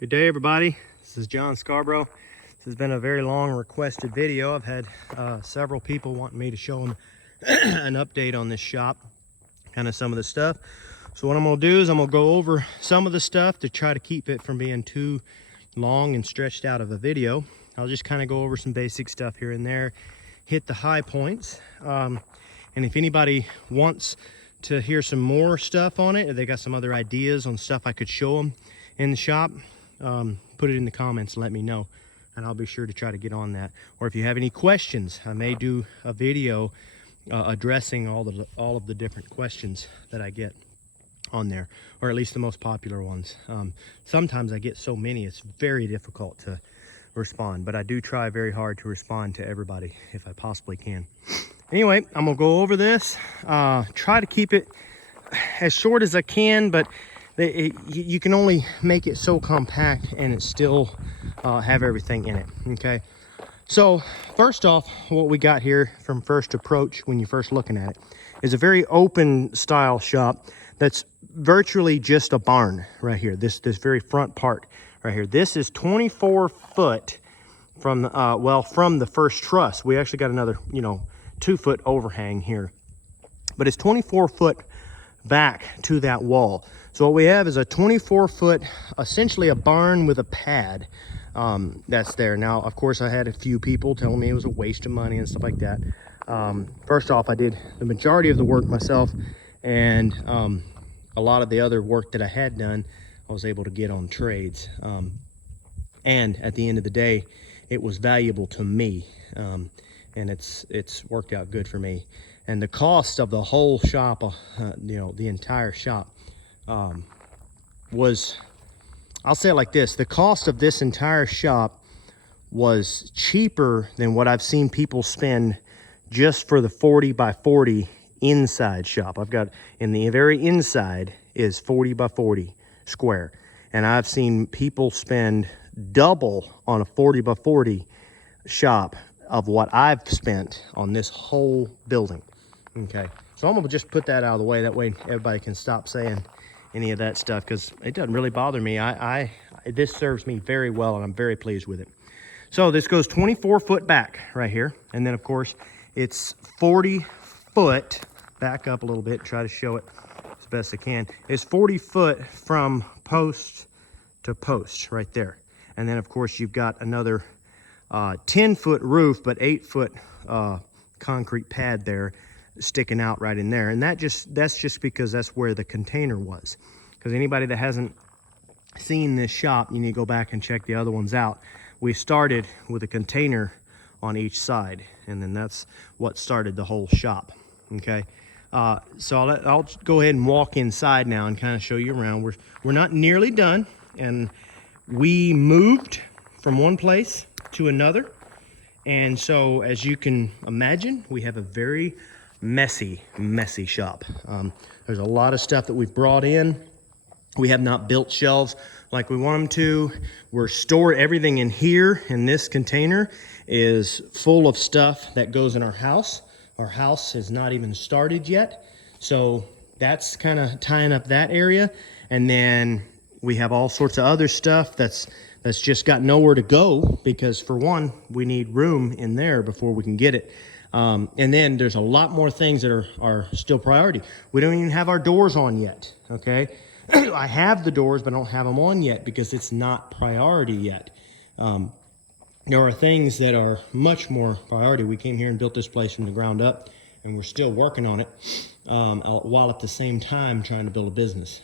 Good day, everybody. This is John Scarborough. This has been a very long requested video. I've had several people wanting me to show them an update on this shop, kind of some of the stuff. So what I'm going to do is I'm going to go over some of the stuff to try to keep it from being too long and stretched out of a video. I'll just kind of go over some basic stuff here and there, hit the high points. And if anybody wants to hear some more stuff on it, or they got some other ideas on stuff I could show them in the shop, put it in the comments and let me know, and I'll be sure to try to get on that. Or if you have any questions, I may do a video addressing all of the different questions that I get on there, or at least the most popular ones. Sometimes I get so many it's very difficult to respond, but I do try very hard to respond to everybody if I possibly can. Anyway, I'm gonna go over this, try to keep it as short as I can, but you can only make it so compact and it still have everything in it. Okay, so first off, what we got here from first approach when you're first looking at it is a very open style shop that's virtually just a barn right here. This very front part right here, this is 24 foot from from the first truss. We actually got another 2 foot overhang here, but it's 24 foot back to that wall. So what we have is a 24 foot, essentially a barn with a pad that's there. Now, of course, I had a few people telling me it was a waste of money and stuff like that. First off, I did the majority of the work myself, and a lot of the other work that I had done, I was able to get on trades. And at the end of the day, it was valuable to me, and it's worked out good for me. And the cost of the whole shop, the entire shop, was, I'll say it like this: the cost of this entire shop was cheaper than what I've seen people spend just for the 40 by 40 inside shop. I've got, in the very inside is 40 by 40 square, and I've seen people spend double on a 40 by 40 shop of what I've spent on this whole building. Okay, so I'm gonna just put that out of the way, that way everybody can stop saying any of that stuff, because it doesn't really bother me. This serves me very well, and I'm very pleased with it. So this goes 24 foot back right here, and then of course it's 40 foot back up a little bit, try to show it as best I can. It's 40 foot from post to post right there, and then of course you've got another 10 foot roof, but 8 foot concrete pad there sticking out right in there. And that's just because that's where the container was. Because anybody that hasn't seen this shop, you need to go back and check the other ones out. We started with a container on each side, and then that's what started the whole shop. Okay, so I'll go ahead and walk inside now and kind of show you around. We're not nearly done, and we moved from one place to another, and so as you can imagine, we have a very messy shop. There's a lot of stuff that we've brought in. We have not built shelves like we want them to. We're storing everything in here, and this container is full of stuff that goes in our house. Our house has not even started yet, so that's kind of tying up that area. And then we have all sorts of other stuff that's just got nowhere to go, because for one, we need room in there before we can get it. And then there's a lot more things that are still priority. We don't even have our doors on yet, okay? I have the doors, but I don't have them on yet because it's not priority yet. There are things that are much more priority. We came here and built this place from the ground up, and we're still working on it, while at the same time trying to build a business.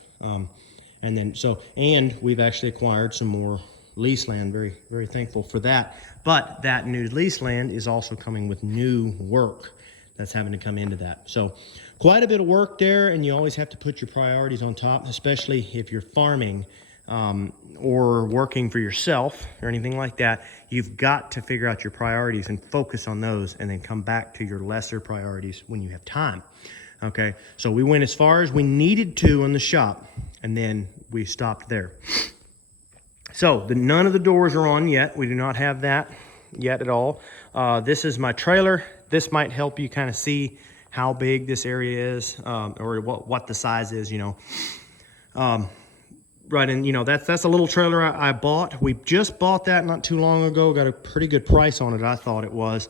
And we've actually acquired some more lease land, very, very thankful for that. But that new lease land is also coming with new work that's having to come into that. So quite a bit of work there, and you always have to put your priorities on top, especially if you're farming or working for yourself or anything like that. You've got to figure out your priorities and focus on those, and then come back to your lesser priorities when you have time. Okay, so we went as far as we needed to in the shop, and then we stopped there. So none of the doors are on yet. We do not have that yet at all. This is my trailer. This might help you kind of see how big this area is, or what the size is, right in, you know, that's a little trailer I bought. We just bought that not too long ago. Got a pretty good price on it, I thought it was.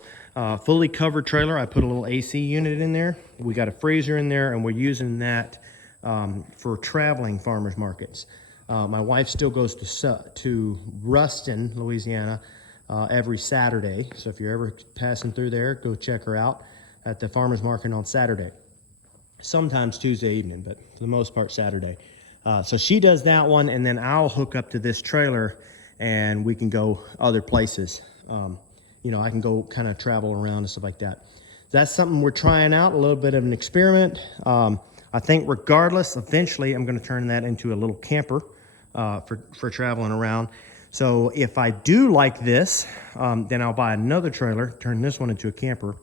Fully covered trailer. I put a little AC unit in there. We got a freezer in there, and we're using that for traveling farmers markets. My wife still goes to Ruston, Louisiana, every Saturday. So if you're ever passing through there, go check her out at the farmers market on Saturday. Sometimes Tuesday evening, but for the most part Saturday. So she does that one, and then I'll hook up to this trailer and we can go other places. You know, I can go kind of travel around and stuff like that. That's something we're trying out, a little bit of an experiment. I think regardless, eventually I'm going to turn that into a little camper for traveling around. So if I do like this, then I'll buy another trailer, turn this one into a camper,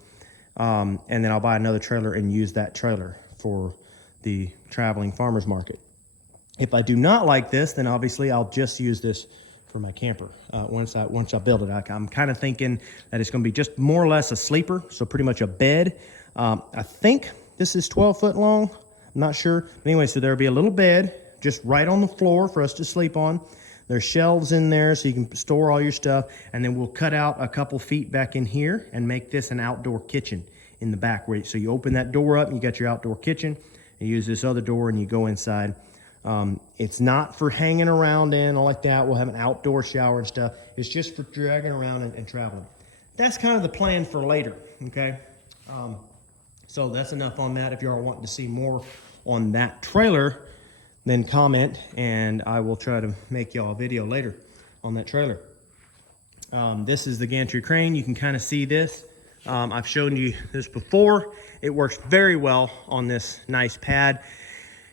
and then I'll buy another trailer and use that trailer for the traveling farmers market. If I do not like this, then obviously I'll just use this for my camper once I build it. I'm kind of thinking that it's going to be just more or less a sleeper, so pretty much a bed. I think this is 12 foot long. I'm not sure. But anyway, so there'll be a little bed just right on the floor for us to sleep on. There's shelves in there so you can store all your stuff, and then we'll cut out a couple feet back in here and make this an outdoor kitchen in the back. So you open that door up and you got your outdoor kitchen, and you use this other door and you go inside. It's not for hanging around in or like that. We'll have an outdoor shower and stuff. It's just for dragging around and traveling. That's kind of the plan for later, okay? So that's enough on that. If you are wanting to see more on that trailer, then comment and I will try to make y'all a video later on that trailer. This is the gantry crane. You can kind of see this. I've shown you this before. It works very well on this nice pad.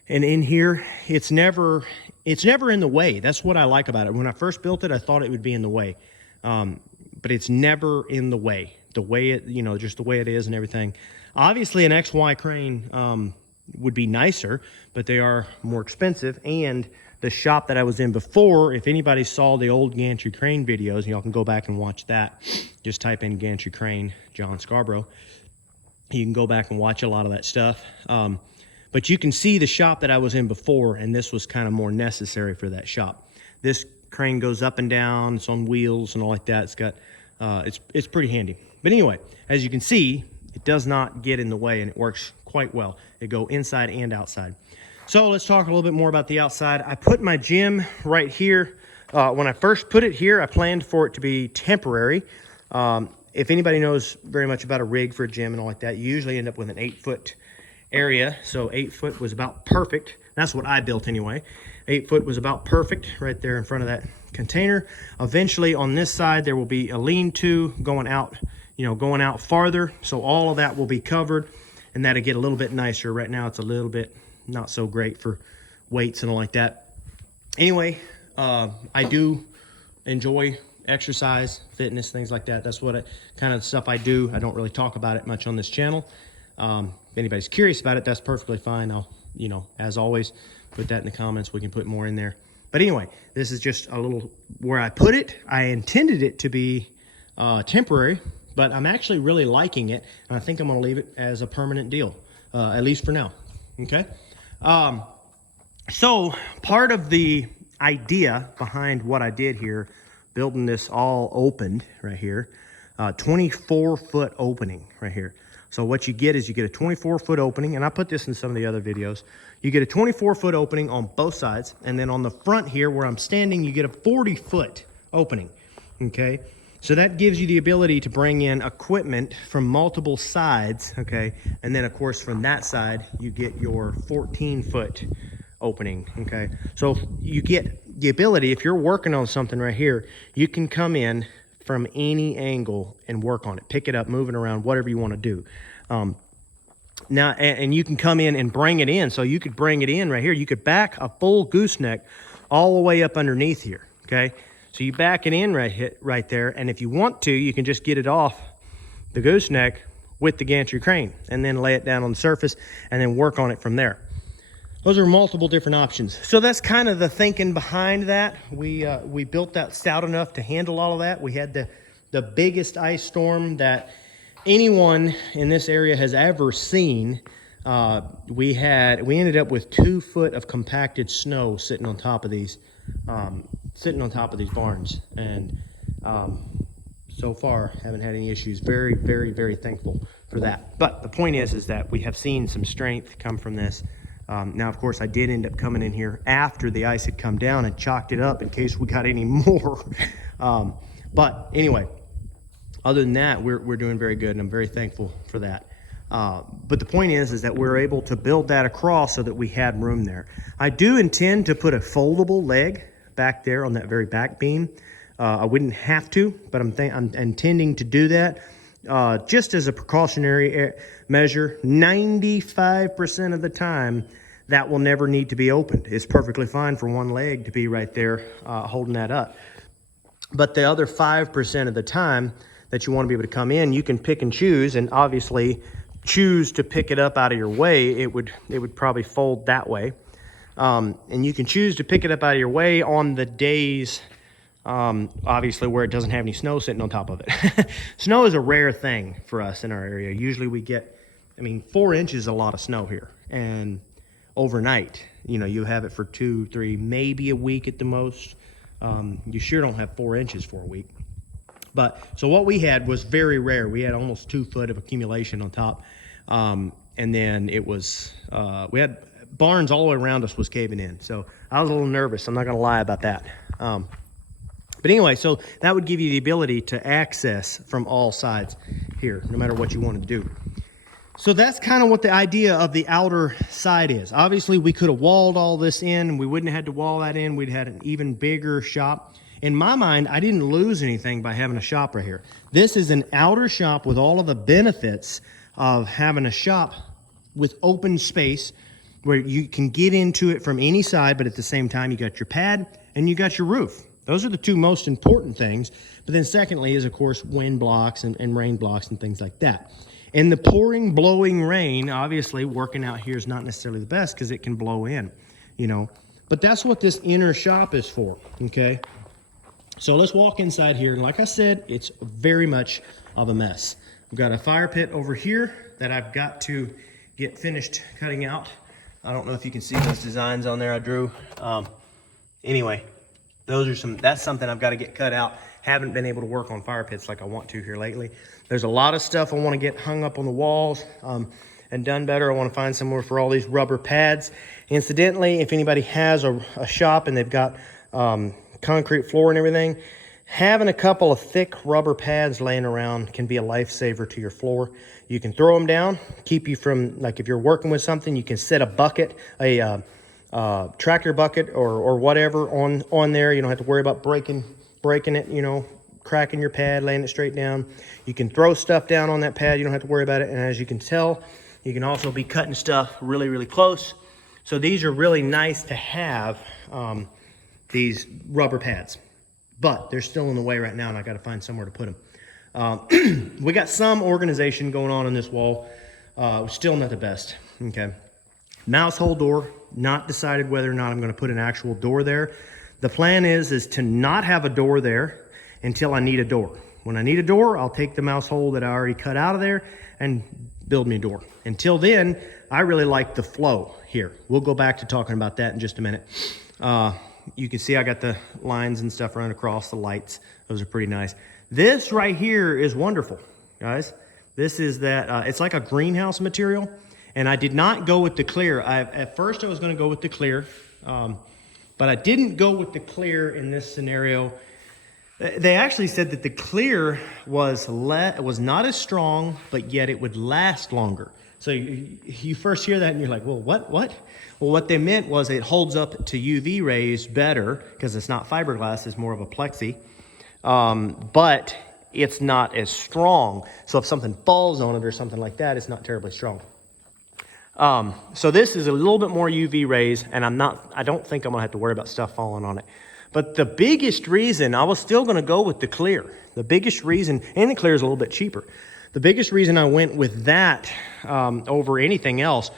And in here, it's never in the way. That's what I like about it. When I first built it, I thought it would be in the way. But it's never in the way. The way it, you know, just the way it is and everything. Obviously, an XY crane would be nicer, but they are more expensive. And the shop that I was in before, if anybody saw the old gantry crane videos, y'all can go back and watch that. Just type in gantry crane, John Scarborough. You can go back and watch a lot of that stuff. But you can see the shop that I was in before, and this was kind of more necessary for that shop. This crane goes up and down, it's on wheels and all like that. It's got, it's pretty handy. But anyway, as you can see, it does not get in the way, and it works quite well. It go inside and outside. So let's talk a little bit more about the outside. I put my gym right here. When I first put it here, I planned for it to be temporary. If anybody knows very much about a rig for a gym and all like that, you usually end up with an 8-foot area. So 8 foot was about perfect. That's what I built anyway. 8 foot was about perfect right there in front of that container. Eventually on this side, there will be a lean-to going out, you know, going out farther. So all of that will be covered, and that'll get a little bit nicer. Right now it's a little bit not so great for weights and all like that. Anyway, I do enjoy exercise, fitness, things like that. That's what kind of stuff I do. I don't really talk about it much on this channel. If anybody's curious about it, that's perfectly fine. I'll, you know, as always, put that in the comments. We can put more in there. But anyway, this is just a little where I put it. I intended it to be temporary, but I'm actually really liking it. And I think I'm going to leave it as a permanent deal, at least for now. Okay. So part of the idea behind what I did here, building this all opened right here, 24-foot opening right here. So what you get is you get a 24-foot opening, and I put this in some of the other videos. You get a 24-foot opening on both sides, and then on the front here where I'm standing, you get a 40-foot opening, okay? So that gives you the ability to bring in equipment from multiple sides, okay? And then, of course, from that side, you get your 14-foot opening, okay? So you get the ability, if you're working on something right here, you can come in from any angle and work on it. Pick it up, move it around, whatever you want to do. Now, and you can come in and bring it in. So you could bring it in right here. You could back a full gooseneck all the way up underneath here, okay? So you back it in right there, and if you want to, you can just get it off the gooseneck with the gantry crane and then lay it down on the surface and then work on it from there. Those are multiple different options. So that's kind of the thinking behind that. We built that stout enough to handle all of that. We had the biggest ice storm that anyone in this area has ever seen we ended up with 2 foot of compacted snow sitting on top of these barns, and so far haven't had any issues. Very, very, very thankful for that. But the point is that we have seen some strength come from this. Now, of course, I did end up coming in here after the ice had come down and chalked it up in case we got any more. But anyway, other than that, we're doing very good, and I'm very thankful for that. But the point is that we're able to build that across so that we had room there. I do intend to put a foldable leg back there on that very back beam. I wouldn't have to, but I'm intending to do that just as a precautionary measure. 95% of the time, that will never need to be opened. It's perfectly fine for one leg to be right there holding that up. But the other 5% of the time that you want to be able to come in, you can pick and choose, and obviously choose to pick it up out of your way. It would probably fold that way. And you can choose to pick it up out of your way on the days, obviously, where it doesn't have any snow sitting on top of it. Snow is a rare thing for us in our area. Usually we get, 4 inches is a lot of snow here. And overnight, you have it for 2, 3, maybe a week at the most. You sure don't have 4 inches for a week. But so what we had was very rare. We had almost 2 foot of accumulation on top. And then it was, we had barns all the way around us was caving in. So I was a little nervous. I'm not going to lie about that. But anyway, so that would give you the ability to access from all sides here, no matter what you wanted to do. So that's kind of what the idea of the outer side is. Obviously, we could have walled all this in, and we wouldn't have had to wall that in. We'd had an even bigger shop. In my mind, I didn't lose anything by having a shop right here. This is an outer shop with all of the benefits of having a shop with open space where you can get into it from any side, but at the same time, you got your pad and you got your roof. Those are the 2 most important things. But then secondly is, of course, wind blocks and rain blocks and things like that. And the pouring, blowing rain, obviously, working out here is not necessarily the best because it can blow in, But that's what this inner shop is for, okay? So let's walk inside here. And like I said, it's very much of a mess. We've got a fire pit over here that I've got to get finished cutting out. I don't know if you can see those designs on there I drew. Anyway, that's something I've got to get cut out. Haven't been able to work on fire pits like I want to here lately. There's a lot of stuff I want to get hung up on the walls and done better. I want to find somewhere for all these rubber pads. Incidentally, if anybody has a shop and they've got concrete floor and everything, having a couple of thick rubber pads laying around can be a lifesaver to your floor. You can throw them down, keep you from, like if you're working with something, you can set a bucket, a tractor bucket or whatever on there. You don't have to worry about breaking it, cracking your pad, laying it straight down. You can throw stuff down on that pad. You don't have to worry about it. And as you can tell, you can also be cutting stuff really, really close. So these are really nice to have, these rubber pads, but they're still in the way right now, and I got to find somewhere to put them. We got some organization going on this wall. Still not the best. Okay. Mouse hole door, not decided whether or not I'm going to put an actual door there. The plan is to not have a door there until I need a door. When I need a door, I'll take the mouse hole that I already cut out of there and build me a door. Until then, I really like the flow here. We'll go back to talking about that in just a minute. You can see I got the lines and stuff running across, the lights. Those are pretty nice. This right here is wonderful, guys. This is that, it's like a greenhouse material. And I did not go with the clear. At first I was going to go with the clear, but I didn't go with the clear in this scenario. They actually said that the clear was not as strong, but yet it would last longer. So you first hear that and you're like, well, what? Well, what they meant was it holds up to UV rays better because it's not fiberglass, it's more of a plexi, but it's not as strong. So if something falls on it or something like that, it's not terribly strong. So this is a little bit more UV rays, and I don't think I'm gonna have to worry about stuff falling on it. But the biggest reason, I was still gonna go with the clear. The biggest reason, and the clear is a little bit cheaper. The biggest reason I went with that over anything else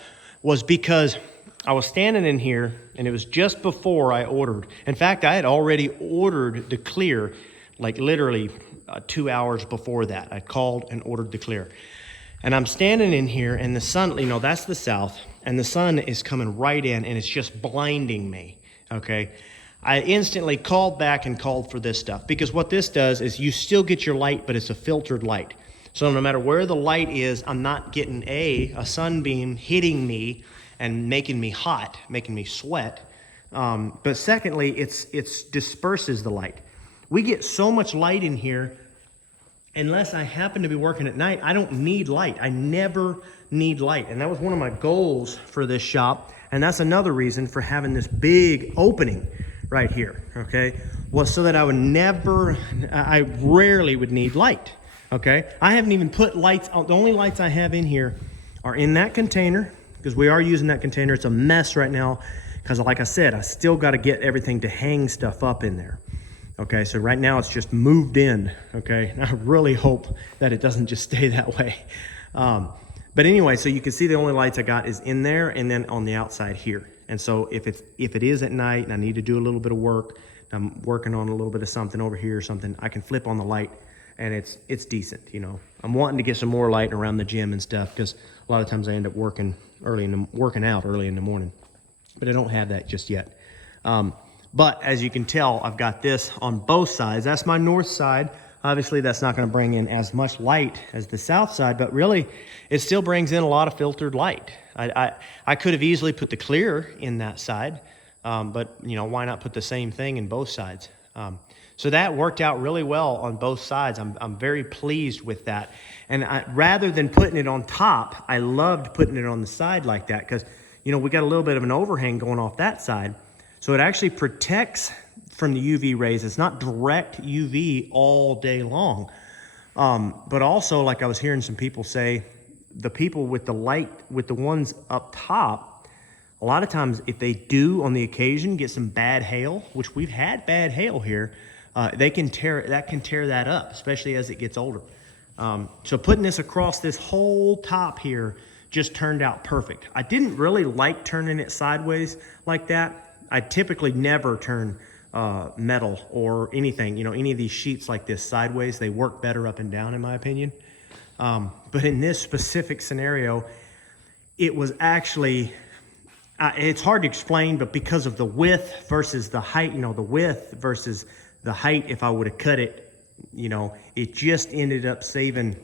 was because I was standing in here, and it was just before I ordered. In fact, I had already ordered the clear, like literally 2 hours before that. I called and ordered the clear. And I'm standing in here and the sun, you know, that's the south, and the sun is coming right in and it's just blinding me, okay? I instantly called back and called for this stuff, because what this does is you still get your light, but it's a filtered light. So no matter where the light is, I'm not getting a sunbeam hitting me and making me hot, making me sweat. But secondly, it's disperses the light. We get so much light in here. Unless I happen to be working at night, I don't need light. I never need light. And that was one of my goals for this shop. And that's another reason for having this big opening right here, okay? Was so that I rarely would need light, okay? I haven't even put lights out. The only lights I have in here are in that container, because we are using that container. It's a mess right now, because like I said, I still got to get everything to hang stuff up in there. Okay, so right now it's just moved in, okay? And I really hope that it doesn't just stay that way. But anyway, so you can see the only lights I got is in there and then on the outside here. And so if it is at night and I need to do a little bit of work, I'm working on a little bit of something over here or something, I can flip on the light and it's decent, you know. I'm wanting to get some more light around the gym and stuff, because a lot of times I end up working out early in the morning. But I don't have that just yet. But as you can tell, I've got this on both sides. That's my north side. Obviously, that's not going to bring in as much light as the south side, but really, it still brings in a lot of filtered light. I could have easily put the clear in that side, but you know, why not put the same thing in both sides? So that worked out really well on both sides. I'm very pleased with that. And rather than putting it on top, I loved putting it on the side like that, because you know, we got a little bit of an overhang going off that side. So it actually protects from the UV rays. It's not direct UV all day long. But also, like I was hearing some people say, the people with the light, with the ones up top, a lot of times if they do on the occasion get some bad hail, which we've had bad hail here, that can tear that up, especially as it gets older. So putting this across this whole top here just turned out perfect. I didn't really like turning it sideways like that. I typically never turn metal or anything, you know, any of these sheets like this sideways. They work better up and down, in my opinion. But in this specific scenario, it was actually, it's hard to explain, but because of the width versus the height, you know, the width versus the height, if I would have cut it, you know, it just ended up saving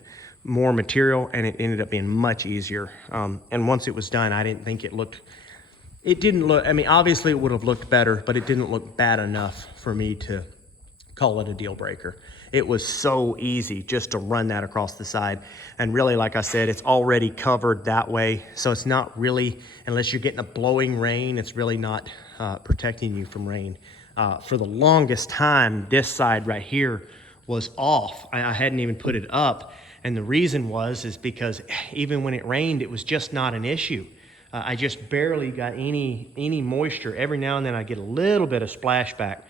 more material, and it ended up being much easier. And once it was done, I didn't think it didn't look, I mean, obviously it would have looked better, but it didn't look bad enough for me to call it a deal breaker. It was so easy just to run that across the side. And really, like I said, it's already covered that way. So it's not really, unless you're getting a blowing rain, it's really not protecting you from rain. For the longest time, this side right here was off. I hadn't even put it up. And the reason is because even when it rained, it was just not an issue. I just barely got any moisture. Every now and then I get a little bit of splashback,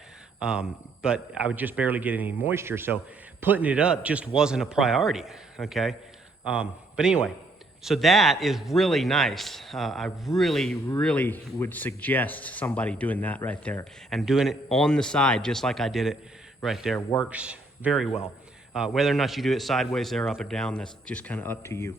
but I would just barely get any moisture. So putting it up just wasn't a priority, okay? But anyway, so that is really nice. I really, really would suggest somebody doing that right there. And doing it on the side, just like I did it right there, works very well. Whether or not you do it sideways there, up or down, that's just kind of up to you.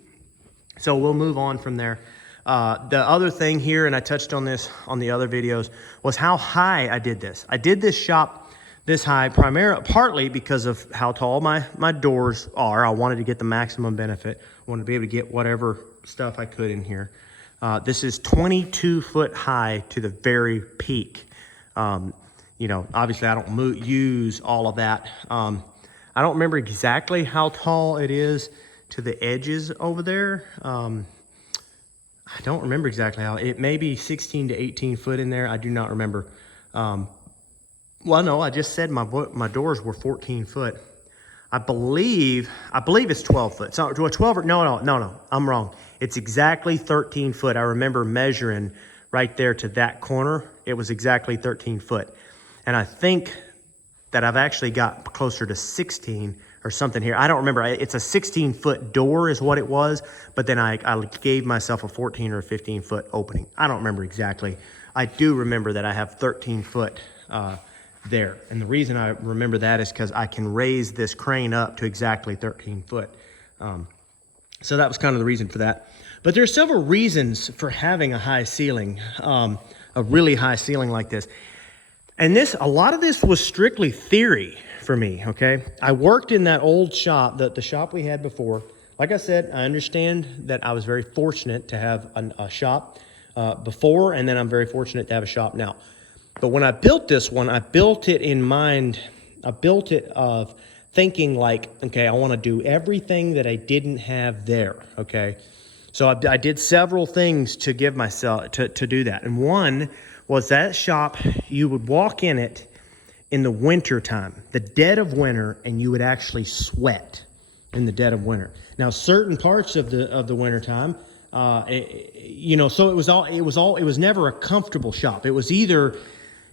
So we'll move on from there. The other thing here, and I touched on this on the other videos, was how high I did this. I did this shop this high partly because of how tall my doors are. I wanted to get the maximum benefit. I wanted to be able to get whatever stuff I could in here. This is 22 foot high to the very peak. You know, obviously I don't use all of that. I don't remember exactly how tall it is to the edges over there. I don't remember exactly how. It may be 16 to 18 foot in there. I do not remember. Well, no, I just said my doors were 14 foot. I believe it's 12 foot. So 12 or no, I'm wrong. It's exactly 13 foot. I remember measuring right there to that corner. It was exactly 13 foot. And I think that I've actually got closer to 16 or something here. I don't remember. It's a 16 foot door is what it was, but then I gave myself a 14 or 15 foot opening. I don't remember exactly. I do remember that I have 13 foot there. And the reason I remember that is because I can raise this crane up to exactly 13 foot. So that was kind of the reason for that. But there's several reasons for having a high ceiling, a really high ceiling like this. And a lot of this was strictly theory for me, okay? I worked in that old shop, the shop we had before. Like I said, I understand that I was very fortunate to have a shop before, and then I'm very fortunate to have a shop now. But when I built this one, I built it in mind, I built it of thinking like, okay, I want to do everything that I didn't have there, okay? So I did several things to give myself, to do that. And one was that shop, you would walk in it in the winter time, the dead of winter, and you would actually sweat in the dead of winter. Now, certain parts of the winter time, you know, so it was never a comfortable shop. It was either,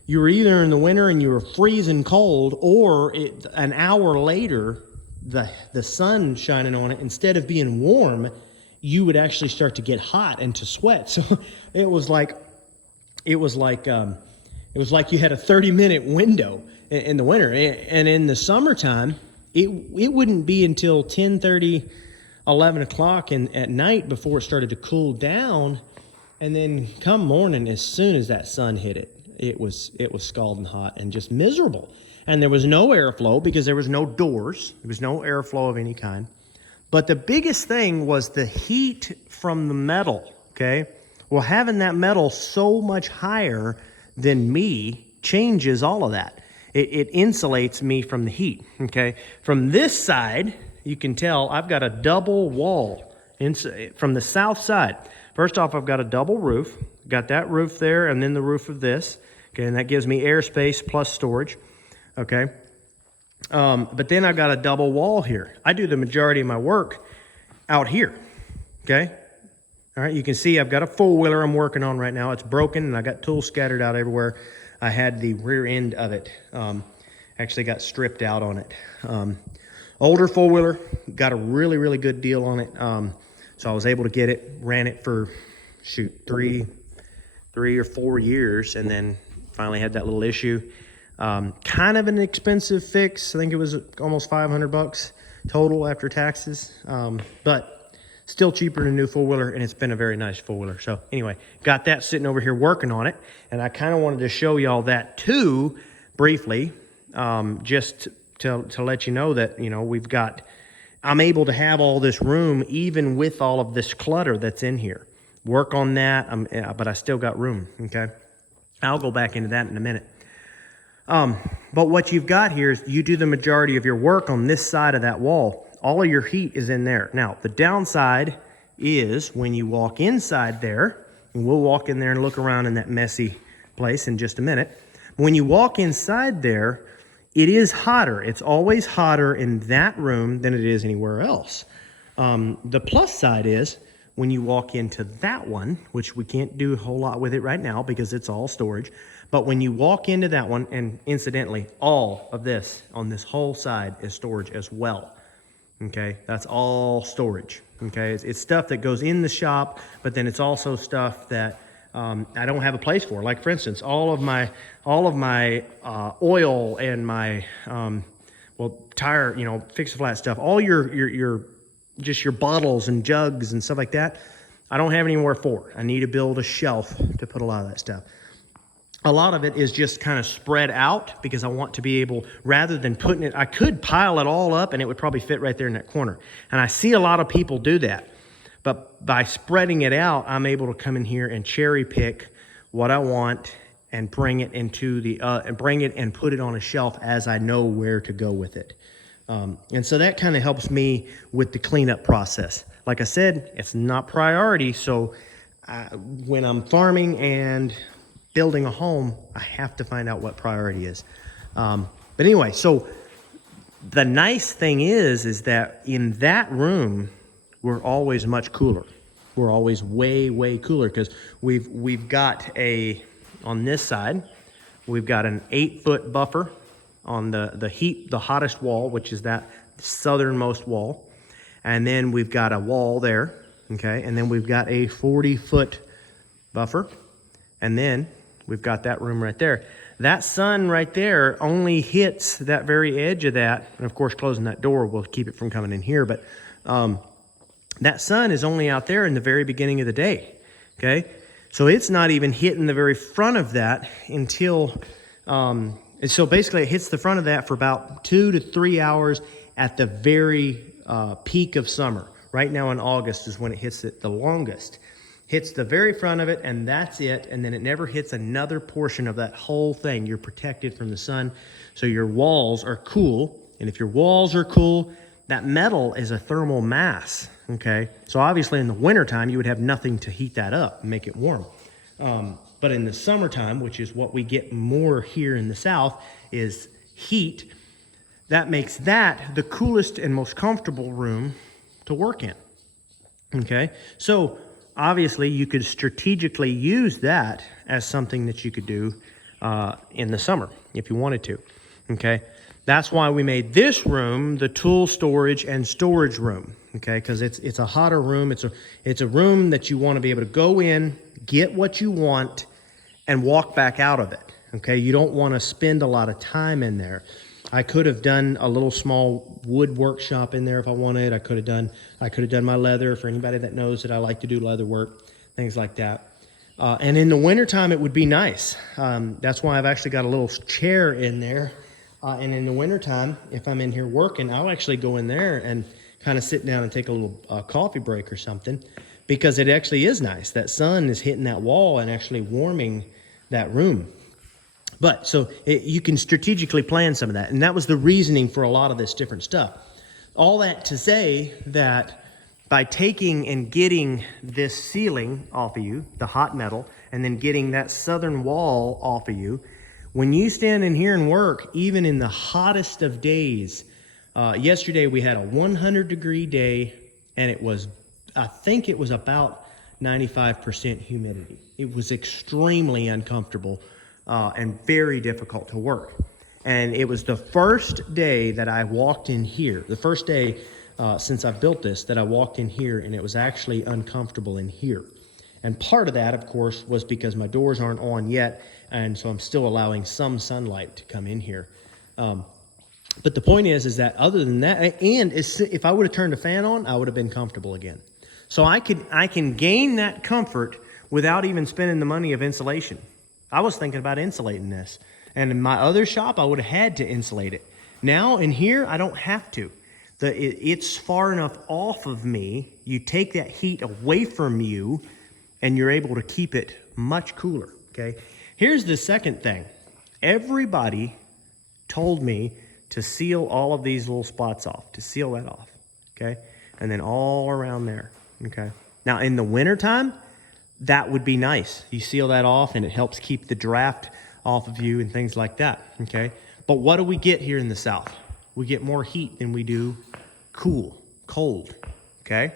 you were either in the winter and you were freezing cold, or an hour later, the sun shining on it, instead of being warm, you would actually start to get hot and to sweat. So it was like you had a 30-minute window in the winter. And in the summertime, it wouldn't be until 10:30, 11 o'clock at night before it started to cool down. And then come morning, as soon as that sun hit it, it was scalding hot and just miserable. And there was no airflow because there was no doors. There was no airflow of any kind. But the biggest thing was the heat from the metal, okay? Well, having that metal so much higher than me changes all of that. It insulates me from the heat, okay? From this side, you can tell I've got a double wall from the south side. First off, I've got a double roof. Got that roof there and then the roof of this, okay? And that gives me airspace plus storage, okay? But then I've got a double wall here. I do the majority of my work out here, okay? All right, you can see I've got a four-wheeler I'm working on right now. It's broken, and I got tools scattered out everywhere. I had the rear end of it, actually got stripped out on it. Older four-wheeler, got a really, really good deal on it. So I was able to get it, ran it for, three or 4 years, and then finally had that little issue. Kind of an expensive fix. I think it was almost $500 total after taxes, but still cheaper than a new four-wheeler, and it's been a very nice four-wheeler. So anyway, got that sitting over here working on it, and I kind of wanted to show y'all that too, briefly, just to let you know that, you know, I'm able to have all this room even with all of this clutter that's in here. Work on that, but I still got room, okay? I'll go back into that in a minute. But what you've got here is you do the majority of your work on this side of that wall. All of your heat is in there. Now, the downside is when you walk inside there, and we'll walk in there and look around in that messy place in just a minute. When you walk inside there, it is hotter. It's always hotter in that room than it is anywhere else. The plus side is when you walk into that one, which we can't do a whole lot with it right now because it's all storage, but when you walk into that one, and incidentally, all of this on this whole side is storage as well. Okay, that's all storage. Okay, it's stuff that goes in the shop, but then it's also stuff that I don't have a place for. Like for instance, all of my oil and my tire, fix a flat stuff. All your just your bottles and jugs and stuff like that, I don't have anywhere for. I need to build a shelf to put a lot of that stuff. A lot of it is just kind of spread out because I want to be able, rather than putting it, I could pile it all up and it would probably fit right there in that corner. And I see a lot of people do that. But by spreading it out, I'm able to come in here and cherry pick what I want and bring it into and put it on a shelf as I know where to go with it. And so that kind of helps me with the cleanup process. Like I said, it's not priority. So when I'm farming and building a home, I have to find out what priority is. But anyway, so the nice thing is that in that room, we're always much cooler. We're always way, way cooler because we've got on this side, we've got an 8-foot buffer on the hottest wall, which is that southernmost wall. And then we've got a wall there, okay? And then we've got a 40-foot buffer. And then we've got that room right there. That sun right there only hits that very edge of that. And of course, closing that door will keep it from coming in here. But that sun is only out there in the very beginning of the day, okay? So it's not even hitting the very front of that until, and so basically it hits the front of that for about 2 to 3 hours at the very peak of summer. Right now in August is when it hits it the longest. Hits the very front of it, and that's it, and then it never hits another portion of that whole thing. You're protected from the sun, so your walls are cool, and if your walls are cool, that metal is a thermal mass, okay? So obviously in the wintertime, you would have nothing to heat that up and make it warm. But in the summertime, which is what we get more here in the South, is heat. That makes that the coolest and most comfortable room to work in, okay? So obviously you could strategically use that as something that you could do in the summer if you wanted to, okay? That's why we made this room the tool storage and storage room, okay? Because it's a hotter room. It's a room that you want to be able to go in, get what you want, and walk back out of it, okay? You don't want to spend a lot of time in there. I could have done a little small wood workshop in there if I wanted. I could have done my leather, for anybody that knows that I like to do leather work, things like that. And in the wintertime, it would be nice. That's why I've actually got a little chair in there. And in the wintertime, if I'm in here working, I'll actually go in there and kind of sit down and take a little coffee break or something, because it actually is nice. That sun is hitting that wall and actually warming that room. But so you can strategically plan some of that. And that was the reasoning for a lot of this different stuff. All that to say that by taking and getting this ceiling off of you, the hot metal, and then getting that southern wall off of you, when you stand in here and work, even in the hottest of days, yesterday we had a 100-degree day, and it was, I think it was about 95% humidity. It was extremely uncomfortable and very difficult to work. And it was the first day that I walked in here, the first day since I've built this, that I walked in here, and it was actually uncomfortable in here. And part of that, of course, was because my doors aren't on yet, and so I'm still allowing some sunlight to come in here. But the point is that other than that, and if I would have turned the fan on, I would have been comfortable again. So I can gain that comfort without even spending the money of insulation. I was thinking about insulating this. And in my other shop, I would have had to insulate it. Now in here, I don't have to. It's far enough off of me. You take that heat away from you, and you're able to keep it much cooler, okay? Here's the second thing. Everybody told me to seal all of these little spots off, to seal that off, okay? And then all around there, okay? Now in the wintertime, that would be nice. You seal that off, and it helps keep the draft off of you and things like that, okay? But what do we get here in the South? We get more heat than we do cold, okay?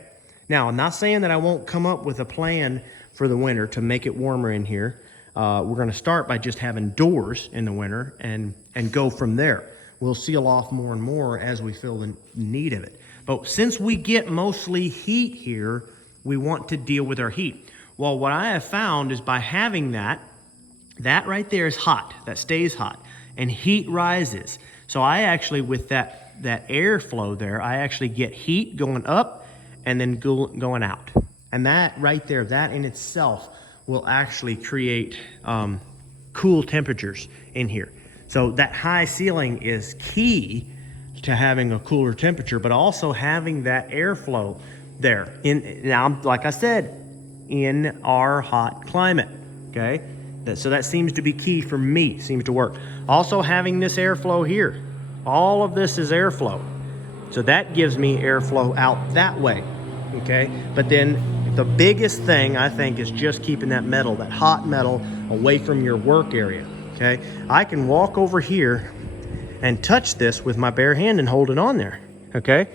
Now, I'm not saying that I won't come up with a plan for the winter to make it warmer in here. We're gonna start by just having doors in the winter and go from there. We'll seal off more and more as we feel the need of it. But since we get mostly heat here, we want to deal with our heat. Well, what I have found is by having that right there is hot, that stays hot, and heat rises. So I actually, with that airflow there, I actually get heat going up and then going out. And that right there, that in itself will actually create cool temperatures in here. So that high ceiling is key to having a cooler temperature, but also having that airflow there. Now, like I said, in our hot climate, okay? So that seems to be key for me, seems to work. Also having this airflow here. All of this is airflow. So that gives me airflow out that way, okay? But then the biggest thing, I think, is just keeping that metal, that hot metal, away from your work area, okay? I can walk over here and touch this with my bare hand and hold it on there, okay?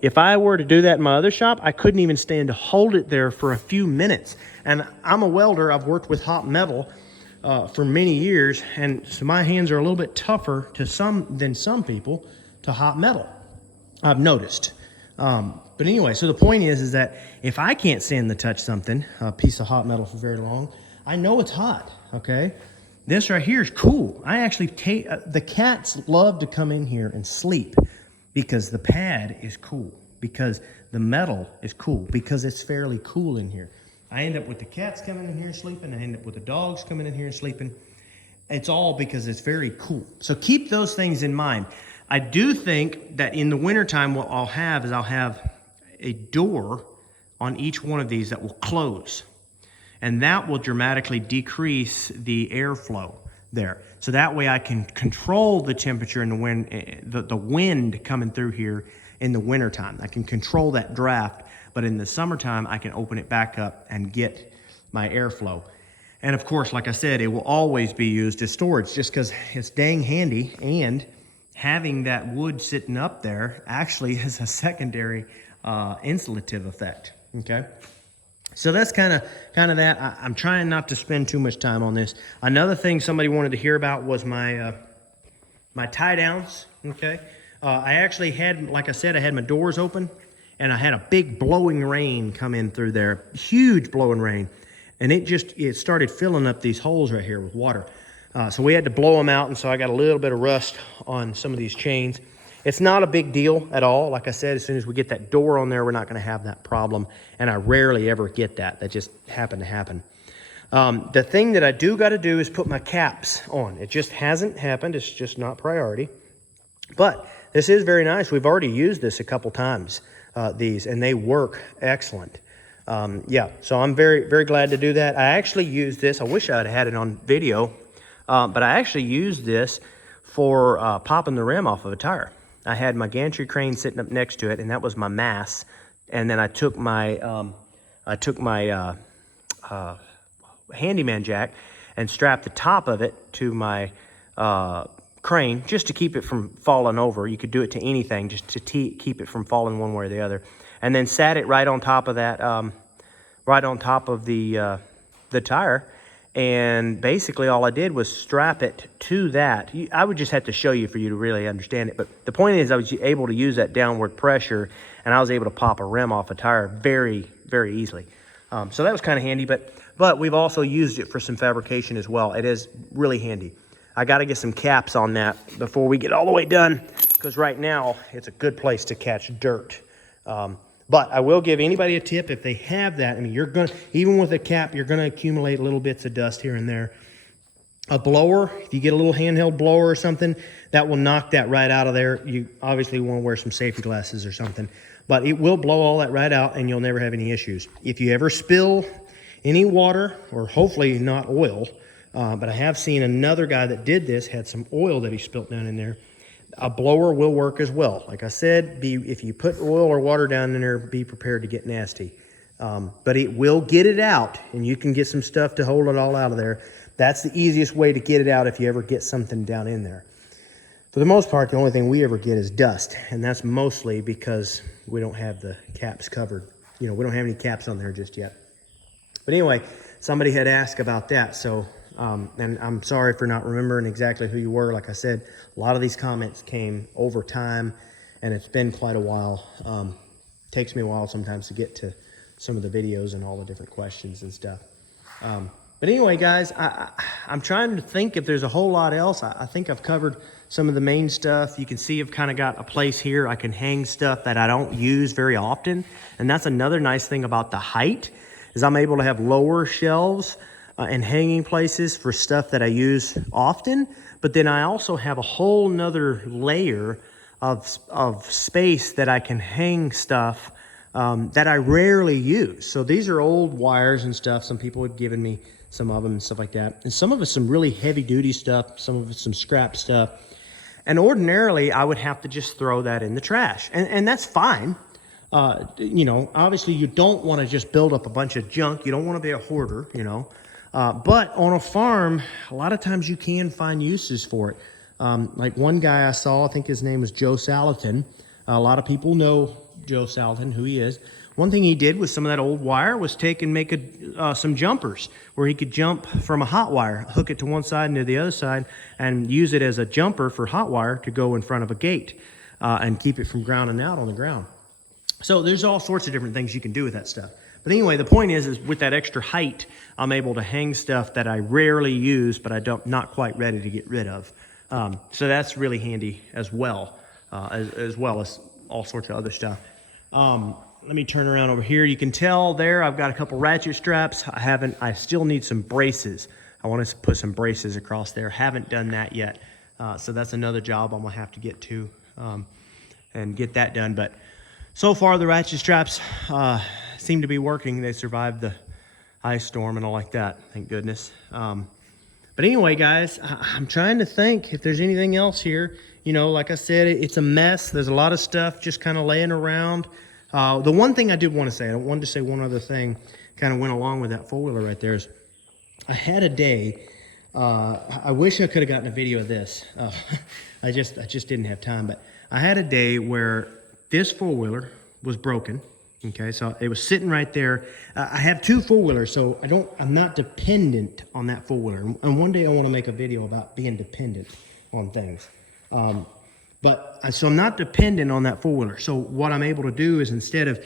If I were to do that in my other shop, I couldn't even stand to hold it there for a few minutes. And I'm a welder. I've worked with hot metal for many years, and so my hands are a little bit tougher than some people to hot metal, I've noticed. But anyway, so the point is that if I can't stand to touch something, a piece of hot metal for very long, I know it's hot, okay? This right here is cool. I actually the cats love to come in here and sleep because the pad is cool, because the metal is cool, because it's fairly cool in here. I end up with the cats coming in here and sleeping. I end up with the dogs coming in here and sleeping. It's all because it's very cool. So keep those things in mind. I do think that in the wintertime, what I'll have is I'll have a door on each one of these that will close. And that will dramatically decrease the airflow there. So that way I can control the temperature and the wind coming through here in the wintertime. I can control that draft, but in the summertime, I can open it back up and get my airflow. And of course, like I said, it will always be used as storage just because it's dang handy, and having that wood sitting up there actually has a secondary insulative effect, okay? So that's kind of that. I'm trying not to spend too much time on this. Another thing somebody wanted to hear about was my my tie downs, okay? I actually had, like I said, I had my doors open, and I had a big blowing rain come in through there, huge blowing rain. And it started filling up these holes right here with water. So we had to blow them out, and so I got a little bit of rust on some of these chains. It's not a big deal at all. Like I said, as soon as we get that door on there, we're not gonna have that problem, and I rarely ever get that. That just happened to happen. The thing that I do gotta do is put my caps on. It just hasn't happened. It's just not priority. But this is very nice. We've already used this a couple times, these, and they work excellent. Yeah, so I'm very, very glad to do that. I actually used this. I wish I'd had it on video, but I actually used this for popping the rim off of a tire. I had my gantry crane sitting up next to it, and that was my mass. And then I took my handyman jack and strapped the top of it to my crane just to keep it from falling over. You could do it to anything just to keep it from falling one way or the other. And then sat it right on top of that, right on top of the tire. And basically all I did was strap it to that. I would just have to show you for you to really understand it. But the point is I was able to use that downward pressure, and I was able to pop a rim off a tire very, very easily. So that was kind of handy, but we've also used it for some fabrication as well. It is really handy. I got to get some caps on that before we get all the way done, because right now it's a good place to catch dirt. But I will give anybody a tip if they have that. I mean, even with a cap, you're gonna accumulate little bits of dust here and there. A blower, if you get a little handheld blower or something, that will knock that right out of there. You obviously want to wear some safety glasses or something, but it will blow all that right out, and you'll never have any issues. If you ever spill any water, or hopefully not oil, but I have seen another guy that did this, had some oil that he spilt down in there. A blower will work as well. Like I said, if you put oil or water down in there, be prepared to get nasty. But it will get it out, and you can get some stuff to hold it all out of there. That's the easiest way to get it out if you ever get something down in there. For the most part, the only thing we ever get is dust, and that's mostly because we don't have the caps covered. You know, we don't have any caps on there just yet. But anyway, somebody had asked about that, so and I'm sorry for not remembering exactly who you were. Like I said, a lot of these comments came over time, and it's been quite a while. Takes me a while sometimes to get to some of the videos and all the different questions and stuff. But anyway, guys, I'm trying to think if there's a whole lot else. I think I've covered some of the main stuff. You can see I've kind of got a place here I can hang stuff that I don't use very often. And that's another nice thing about the height, is I'm able to have lower shelves and hanging places for stuff that I use often, but then I also have a whole nother layer of space that I can hang stuff that I rarely use. So these are old wires and stuff. Some people have given me some of them and stuff like that. And some of it's some really heavy duty stuff, some of it's some scrap stuff. And ordinarily I would have to just throw that in the trash, and that's fine. You know, obviously you don't want to just build up a bunch of junk. You don't want to be a hoarder, you know. But on a farm, a lot of times you can find uses for it. Like one guy I saw, I think his name was Joe Salatin. A lot of people know Joe Salatin, who he is. One thing he did with some of that old wire was take and make some jumpers where he could jump from a hot wire, hook it to one side and to the other side, and use it as a jumper for hot wire to go in front of a gate and keep it from grounding out on the ground. So there's all sorts of different things you can do with that stuff. But anyway, the point is with that extra height, I'm able to hang stuff that I rarely use, but not quite ready to get rid of. So that's really handy as well as all sorts of other stuff. Let me turn around over here. You can tell there I've got a couple ratchet straps. I still need some braces. I want to put some braces across there. Haven't done that yet. So that's another job I'm gonna have to get to and get that done. But so far the ratchet straps seem to be working. They survived the ice storm and all like that, thank goodness. But anyway, guys, I'm trying to think if there's anything else here. You know, like I said, it's a mess. There's a lot of stuff just kind of laying around. The one thing I did want to say, I wanted to say one other thing, kind of went along with that four-wheeler right there, is I had a day, I wish I could have gotten a video of this. I just didn't have time, but I had a day where this four-wheeler was broken. Okay, so it was sitting right there. I have two four-wheelers, so I'm not dependent on that four-wheeler. And one day I want to make a video about being dependent on things. So I'm not dependent on that four-wheeler. So what I'm able to do is, instead of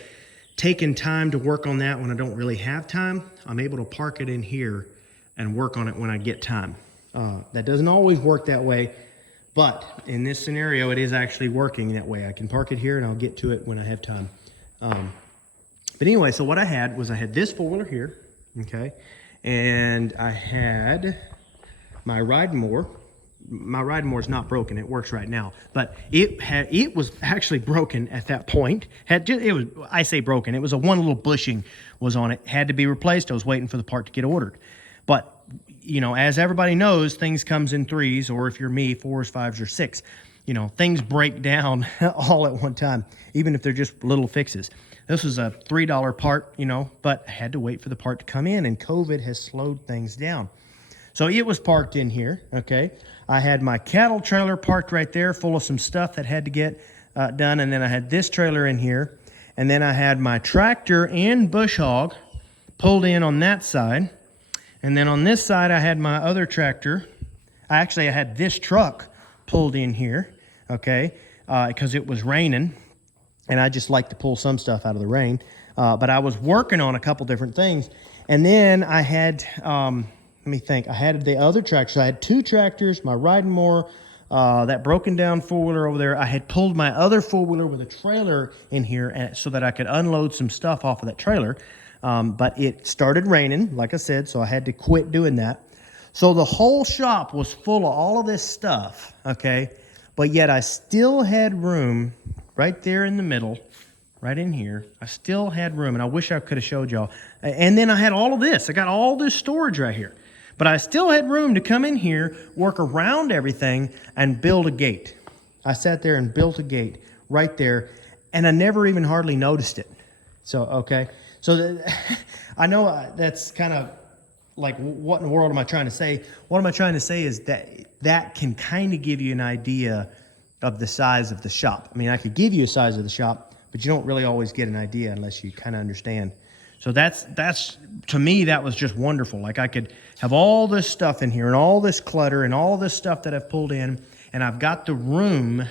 taking time to work on that when I don't really have time, I'm able to park it in here and work on it when I get time. That doesn't always work that way, but in this scenario, it is actually working that way. I can park it here and I'll get to it when I have time. But anyway, so what I had was, I had this four-wheeler here, okay? And I had my Ride More. My Ride More is not broken, it works right now. But it was actually broken at that point. I say broken, it was one little bushing was on it. Had to be replaced. I was waiting for the part to get ordered. But, you know, as everybody knows, things comes in threes, or if you're me, fours, fives, or six. You know, things break down all at one time, even if they're just little fixes. This was a $3 part, you know, but I had to wait for the part to come in, and COVID has slowed things down. So it was parked in here, okay? I had my cattle trailer parked right there, full of some stuff that had to get done, and then I had this trailer in here, and then I had my tractor and bush hog pulled in on that side, and then on this side I had my other tractor. I had this truck pulled in here, okay, because it was raining, and I just like to pull some stuff out of the rain. But I was working on a couple different things, and then I had, let me think, I had the other tractor. So I had two tractors, my Ride More, that broken down four-wheeler over there. I had pulled my other four-wheeler with a trailer in here so that I could unload some stuff off of that trailer. But it started raining, like I said, so I had to quit doing that. So the whole shop was full of all of this stuff, okay? But yet I still had room right there in the middle, right in here. I still had room, and I wish I could have showed y'all. And then I had all of this. I got all this storage right here. But I still had room to come in here, work around everything, and build a gate. I sat there and built a gate right there, and I never even hardly noticed it. So, okay. So I know that's kind of like, what in the world am I trying to say? What am I trying to say is that can kind of give you an idea of the size of the shop. I mean, I could give you a size of the shop, but you don't really always get an idea unless you kind of understand. So that's to me, that was just wonderful. Like, I could have all this stuff in here and all this clutter and all this stuff that I've pulled in, and I've got the room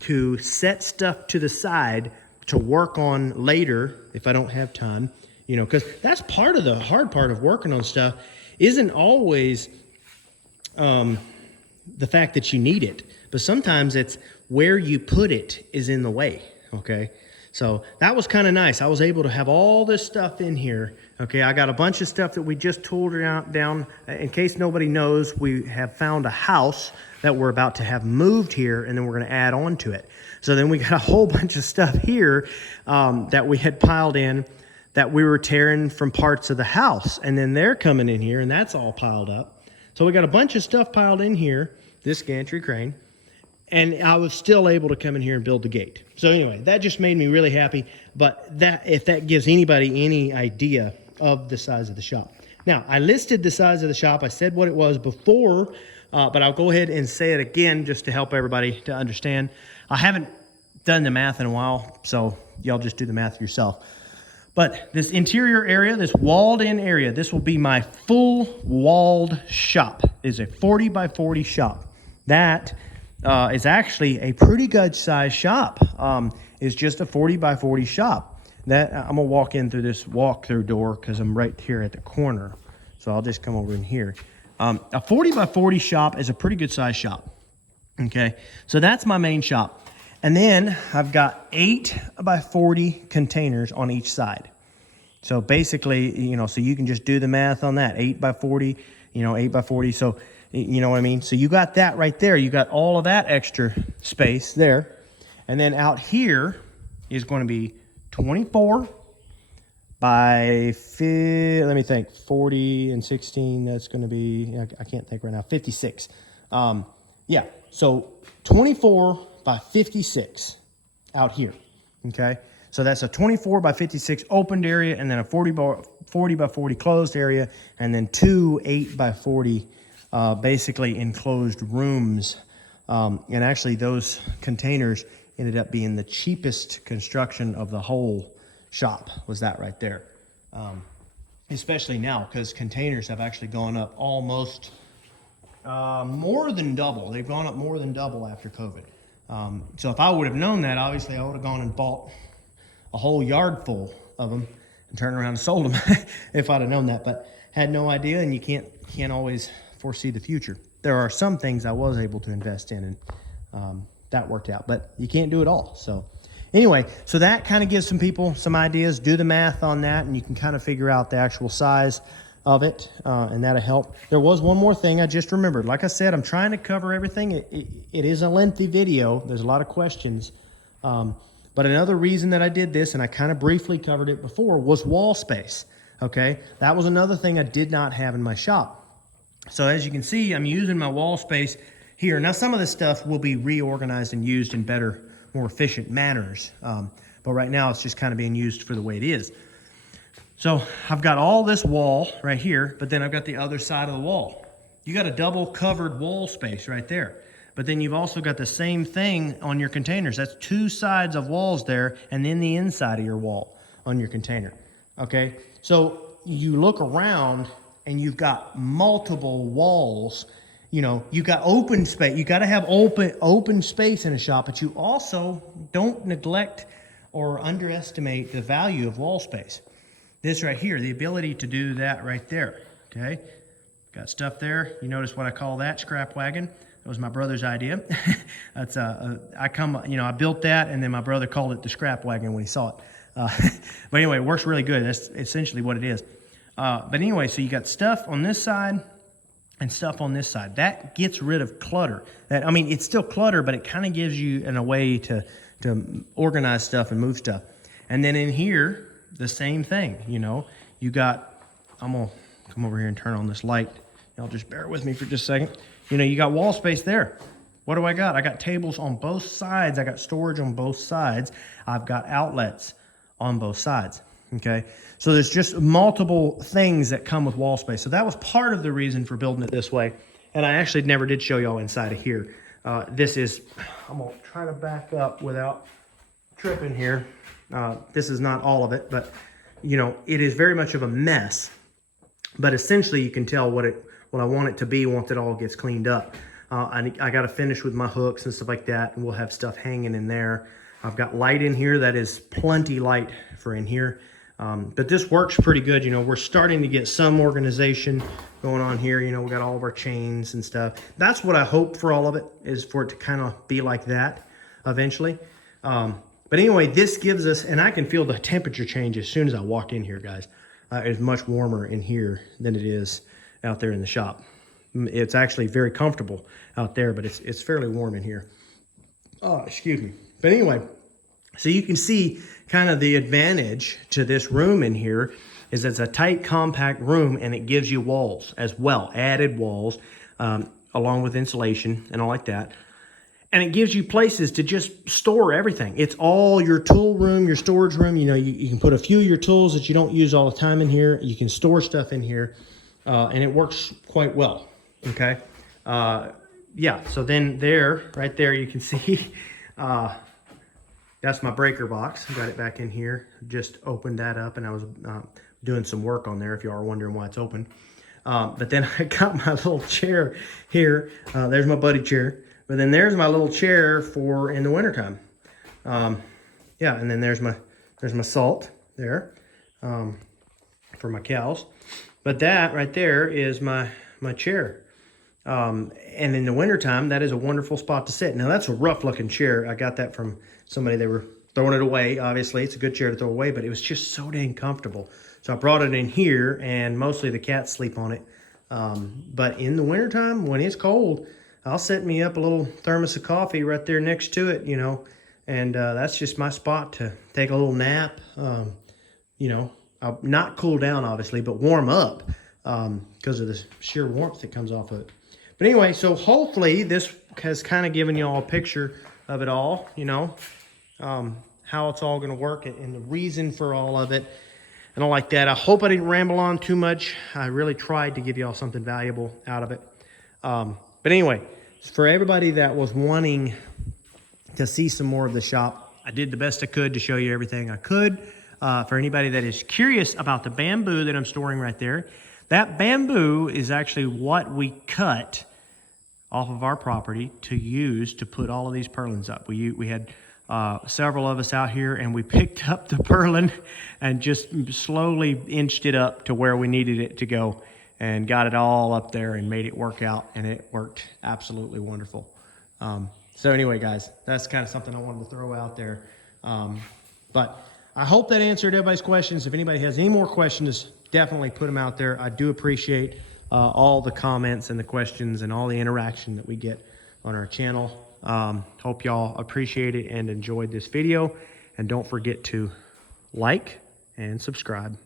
to set stuff to the side to work on later if I don't have time. You know, because that's part of the hard part of working on stuff, isn't always the fact that you need it, but sometimes it's where you put it is in the way, okay? So that was kind of nice. I was able to have all this stuff in here, okay? I got a bunch of stuff that we just tooled down. In case nobody knows, we have found a house that we're about to have moved here, and then we're going to add on to it. So then we got a whole bunch of stuff here that we had piled in, that we were tearing from parts of the house, and then they're coming in here, and that's all piled up. So we got a bunch of stuff piled in here, this gantry crane, and I was still able to come in here and build the gate. So anyway, that just made me really happy. But if that gives anybody any idea of the size of the shop. Now, I listed the size of the shop. I said what it was before, but I'll go ahead and say it again just to help everybody to understand. I haven't done the math in a while, so y'all just do the math yourself. But this interior area, this walled-in area, this will be my full walled shop. It is a 40 by 40 shop. That is actually a pretty good size shop. It's just a 40 by 40 shop. That I'm gonna walk in through this walk-through door because I'm right here at the corner. So I'll just come over in here. A 40 by 40 shop is a pretty good size shop. Okay, so that's my main shop. And then I've got 8 by 40 containers on each side. So basically, you know, so you can just do the math on that. 8 by 40, you know, 8 by 40. So, you know what I mean? So you got that right there. You got all of that extra space there. And then out here is going to be 24 by, let me think, 40 and 16. That's going to be, I can't think right now, 56. Yeah, so 24 by 56 out here, okay? So that's a 24 by 56 opened area, and then a 40 by 40 closed area, and then 2 8 by 40 basically enclosed rooms. And actually those containers ended up being the cheapest construction of the whole shop, was that right there. Especially now, because containers have actually gone up almost more than double. They've gone up more than double after COVID. So if I would have known that, obviously I would have gone and bought a whole yard full of them and turned around and sold them if I'd have known that, but had no idea, and you can't always foresee the future. There are some things I was able to invest in, and that worked out, but you can't do it all. So anyway, so that kind of gives some people some ideas. Do the math on that, and you can kind of figure out the actual size of it, and that'll help. There was one more thing I just remembered. Like I said, I'm trying to cover everything. It is a lengthy video. There's a lot of questions. But another reason that I did this, and I kind of briefly covered it before, was wall space. Okay, that was another thing I did not have in my shop. So as you can see, I'm using my wall space here. Now some of this stuff will be reorganized and used in better, more efficient manners. But right now it's just kind of being used for the way it is. So I've got all this wall right here, but then I've got the other side of the wall. You got a double covered wall space right there. But then you've also got the same thing on your containers. That's 2 sides of walls there, and then the inside of your wall on your container. Okay, so you look around and you've got multiple walls. You know, you got open space. You got to have open space in a shop, but you also don't neglect or underestimate the value of wall space. This right here, the ability to do that right there. Okay, got stuff there. You notice what I call that? Scrap wagon. That was my brother's idea. That's I built that, and then my brother called it the scrap wagon when he saw it. But anyway, it works really good. That's essentially what it is. But anyway, so you got stuff on this side and stuff on this side. That gets rid of clutter. I mean, it's still clutter, but it kind of gives you a way to organize stuff and move stuff. And then in here, the same thing. You know, you got. I'm gonna come over here and turn on this light. Y'all just bear with me for just a second. You know, you got wall space there. What do I got? I got tables on both sides. I got storage on both sides. I've got outlets on both sides, okay? So there's just multiple things that come with wall space. So that was part of the reason for building it this way. And I actually never did show y'all inside of here. I'm gonna try to back up without tripping here. This is not all of it, but you know, it is very much of a mess. But essentially you can tell what I want it to be once it all gets cleaned up. I got to finish with my hooks and stuff like that, and we'll have stuff hanging in there. I've got light in here. That is plenty light for in here. But this works pretty good. You know, we're starting to get some organization going on here. You know, we got all of our chains and stuff. That's what I hope for all of it, is for it to kind of be like that eventually. But anyway, this gives us, and I can feel the temperature change as soon as I walked in here, guys. It's much warmer in here than it is out there in the shop. It's actually very comfortable out there, but it's fairly warm in here. Oh, excuse me. But anyway, so you can see kind of the advantage to this room in here is it's a tight, compact room, and it gives you walls as well, added walls, along with insulation and all like that. And it gives you places to just store everything. It's all your tool room, your storage room. You know, you can put a few of your tools that you don't use all the time in here. You can store stuff in here, and it works quite well, okay? Yeah, so then right there, you can see that's my breaker box. Got it back in here. Just opened that up, and I was doing some work on there, if you are wondering why it's open. But then I got my little chair here. There's my buddy chair. But then there's my little chair for in the wintertime. Yeah, and then there's my salt there for my cows. But that right there is my chair And in the wintertime, that is a wonderful spot to sit. Now, that's a rough looking chair. I got that from somebody. They were throwing it away. Obviously, it's a good chair to throw away, but it was just so dang comfortable. So I brought it in here, and mostly the cats sleep on it. But in the wintertime, when it's cold, I'll set me up a little thermos of coffee right there next to it, you know, and that's just my spot to take a little nap. You know, I'll not cool down, obviously, but warm up because of the sheer warmth that comes off of it. But anyway, so hopefully this has kind of given you all a picture of it all, you know, how it's all going to work and the reason for all of it and all like that. I hope I didn't ramble on too much. I really tried to give you all something valuable out of it. But anyway, for everybody that was wanting to see some more of the shop, I did the best I could to show you everything I could. For anybody that is curious about the bamboo that I'm storing right there, that bamboo is actually what we cut off of our property to use to put all of these purlins up. We had several of us out here, and we picked up the purlin and just slowly inched it up to where we needed it to go and got it all up there and made it work out, and it worked absolutely wonderful. So anyway, guys, that's kind of something I wanted to throw out there. But I hope that answered everybody's questions. If anybody has any more questions, definitely put them out there. I do appreciate all the comments and the questions and all the interaction that we get on our channel. Hope y'all appreciate it and enjoyed this video. And don't forget to like and subscribe.